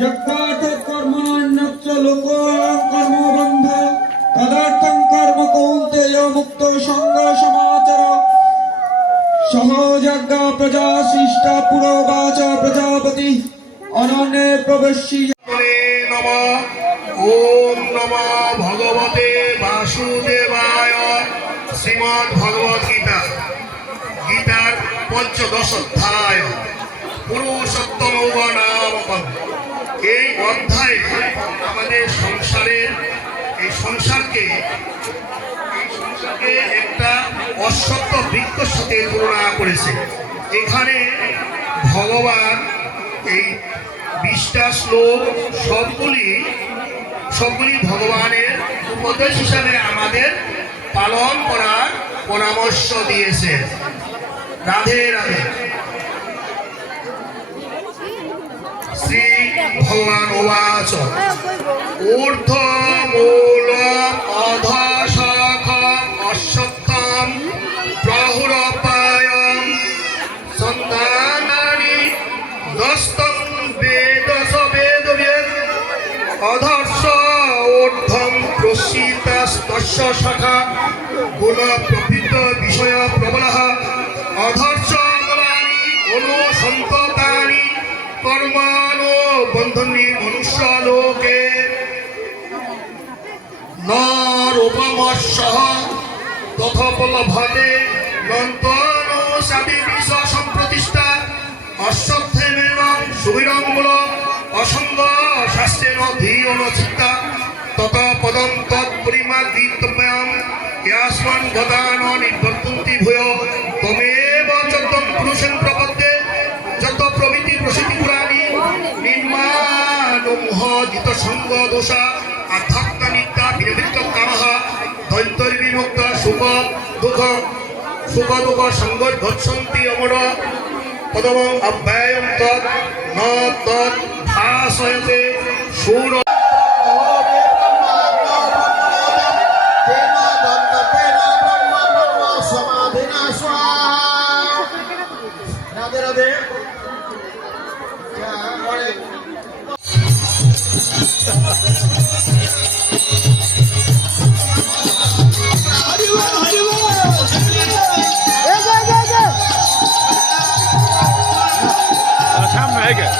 যজ্ঞাত কর্মণান্যত্র লোক কর্মবন্ধ তদর্থং কর্ম কৌন্তেয় মুক্ত সঙ্গ সমাচার সহযজ্ঞ প্রজা সৃষ্ট পুরোবাচ প্রজাপতি অনন্যে প্রবেশী নমঃ। ওম নমঃ ভগবতে বাসুদেবায়। শ্রীমদ্ ভগবদ গীতা, গীতার পঞ্চদশ অধ্যায়, পুরুষোত্তম নামকম। এই অধ্যায়ে আমাদের সংসারকে একটা অশ্বত্থ বৃক্ষের সাথে তুলনা করেছে। এখানে ভগবান এই 20টা শ্লোক সবগুলি ভগবানের উপদেশ হিসাবে আমাদের পালন করার পরামর্শ দিয়েছে। রাধে রাধে। শ্রী ভগবান উবাচ ঊর্ধ্বমূলম অধঃশাখম অশ্বত্থম প্রহুরপায়ম সন্তানানি দস্তং বেদস বেদবেদ অধর্ষ ঊর্ধ্বম প্রসীতস্তস্য শাখা গুণ প্রভৃত বিষয় প্রবলঃ অধর্ষ মূলানি অনুসন্ততানি কর্মাণো বন্ধনী মনুষ্য লোকে নরূপমস্যঃ তথোপলভতে নন্তনো সাবি বিষ সম্প্রতিষ্ঠা অশ্বত্থেমেন সুবিরঙ্গুলম অসঙ্গ শাস্ত্রেণ ধীরণ চিত্তা তত পদম তৎপরিমাদিতব্যম ইয়াস্মাन् গদান নিবর্তন্তি ভূয় তমেব চত্বম পুরুষেন প্রপদ্যে যত প্রভৃতি প্রসিদ্ধি পুরাণী নির্মাণমোহ জিত সঙ্গ দোষা আধ্যাত্মা নিত্যা বিনিবৃত্ত কামঃ দৈত্যবিমুক্ত সুখ দুঃখ সংগচ্ছন্তি অমর পদমং অব্যয়ম তৎ ন তৎ ভাসয়তে সুর। Radhe Radhe. Come make it.